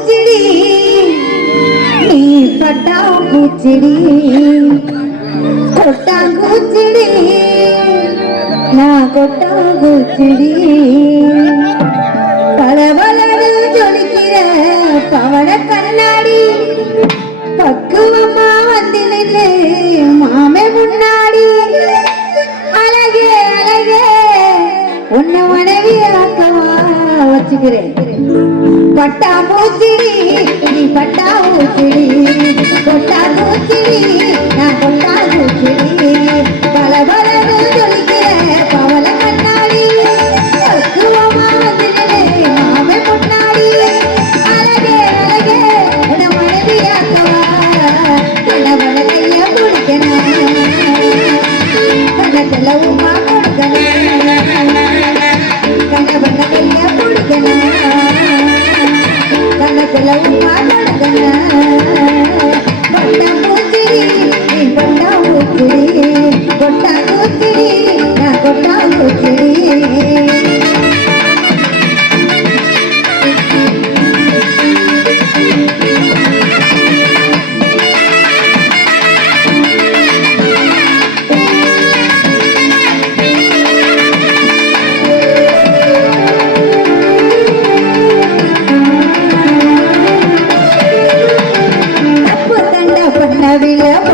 பூச்சிடி நீ பட்டா பூச்சிடி கொட்டா பூச்சிடி நான் கொட்டா பூச்சிடி பல பலரு ஜொலிக்கிற பவள வச்சுக்கிறேன் பட்டா பூச்சிடி நீ பட்டா பூச்சிடி கொட்டா பூச்சிடி நான் கொட்டா பூச்சிடி பல பலன்னு சொல்லிக்கிற பவள கண்ணாடி. பக்குவமா வந்து மாமே முன்னாடி அழகே அழகே கைய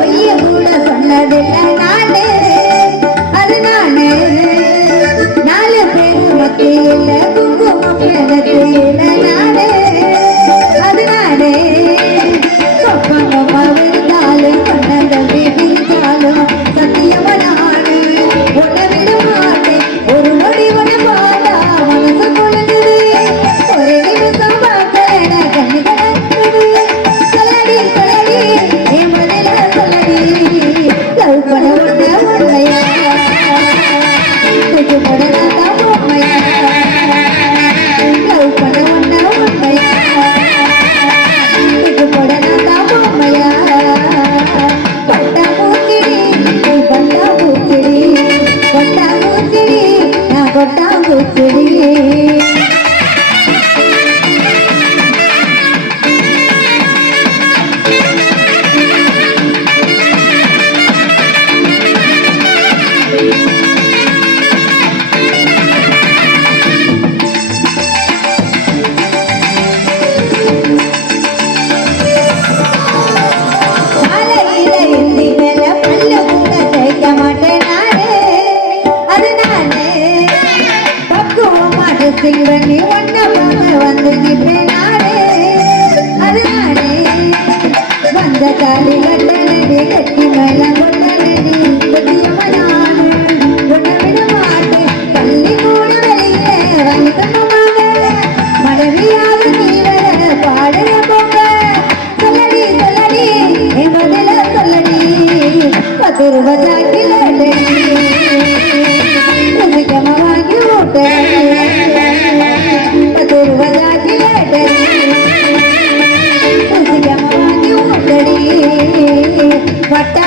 பொய்ய கூட சொன்னதில்லை. நானே பக்குவமான சிறுவனி உன்னை பார்க்க வந்து நிற்பேன் நானு. அது நானு. வந்த தாலி கட்டணடி, கட்டி மேல கொண்டனடி, விட மாட்டேன். மனைவியாக பாடுற சொல்லடி சொல்லடி என் பதில சொல்லடி பத்து பட்டா